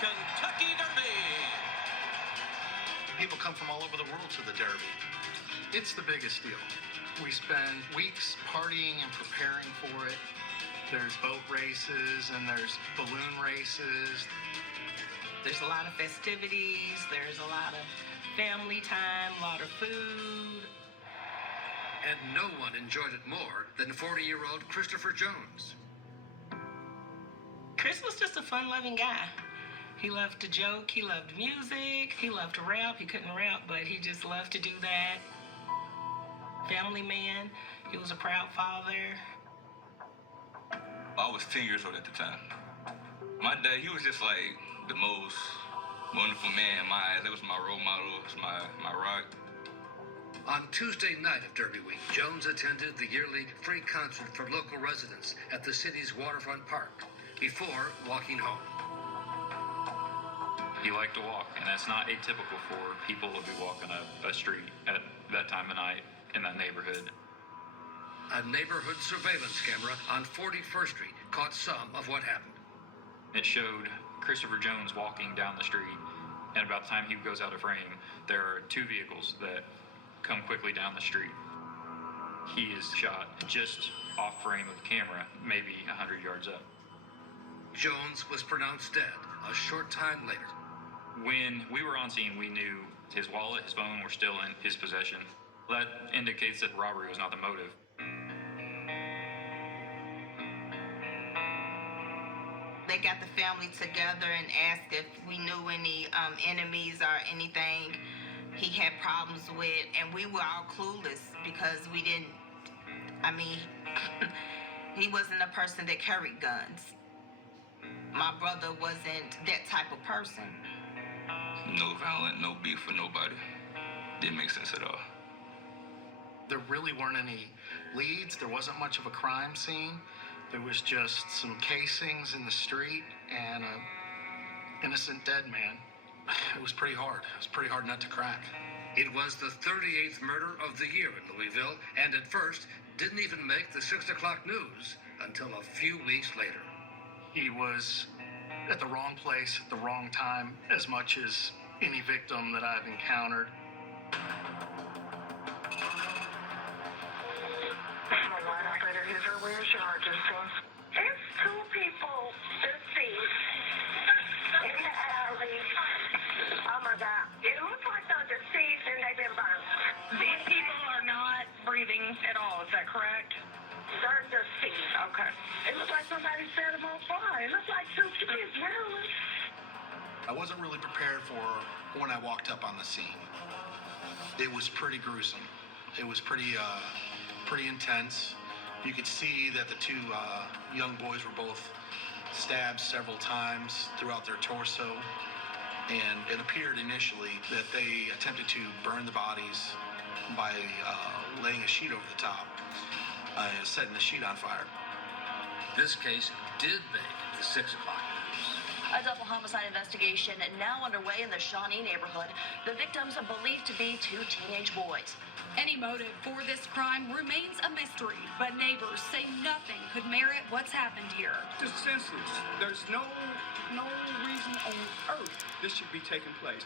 Kentucky Derby. People come from all over the world to the Derby. It's the biggest deal. We spend weeks partying and preparing for it. There's boat races and there's balloon races. There's a lot of festivities. There's a lot of family time, a lot of food. And no one enjoyed it more than 40-year-old Christopher Jones. Chris was just a fun-loving guy. He loved to joke, he loved music, he loved to rap. He couldn't rap, but he just loved to do that. Family man, he was a proud father. I was 10 years old at the time. My dad, he was just like the most wonderful man in my eyes. That was my role model, it was my rock. On Tuesday night of Derby Week, Jones attended the yearly free concert for local residents at the city's waterfront park before walking home. He liked to walk, and that's not atypical for people to be walking a street at that time of night in that neighborhood. A neighborhood surveillance camera on 41st Street caught some of what happened. It showed Christopher Jones walking down the street, and about the time he goes out of frame, there are two vehicles that come quickly down the street. He is shot just off frame of the camera, maybe 100 yards up. Jones was pronounced dead a short time later. When we were on scene, we knew his wallet, his phone were still in his possession. That indicates that robbery was not the motive. They got the family together and asked if we knew any enemies or anything he had problems with, and we were all clueless because we didn't, he wasn't a person that carried guns. My brother wasn't that type of person. No violent, no beef with nobody. Didn't make sense at all. There really weren't any leads. There wasn't much of a crime scene. There was just some casings in the street and an innocent dead man. It was pretty hard. It was pretty hard nut to crack. It was the 38th murder of the year in Louisville, and at first didn't even make the 6 o'clock news until a few weeks later. He was at the wrong place at the wrong time, as much as any victim that I've encountered. Operator, where's your register? It's two people deceased in the alley. Oh my God. It looks like they're deceased and they've been burned. These people are not breathing at all, is that correct? They're deceased. Okay. It looks like somebody set them on fire. It looks like two kids, really. I wasn't really prepared for when I walked up on the scene. It was pretty gruesome. It was pretty intense. You could see that the two young boys were both stabbed several times throughout their torso. And it appeared initially that they attempted to burn the bodies by laying a sheet over the top, setting the sheet on fire. This case did make the 6 o'clock news. A double homicide investigation now underway in the Shawnee neighborhood. The victims are believed to be two teenage boys. Any motive for this crime remains a mystery, but neighbors say nothing could merit what's happened here. It's senseless. There's no reason on earth this should be taking place.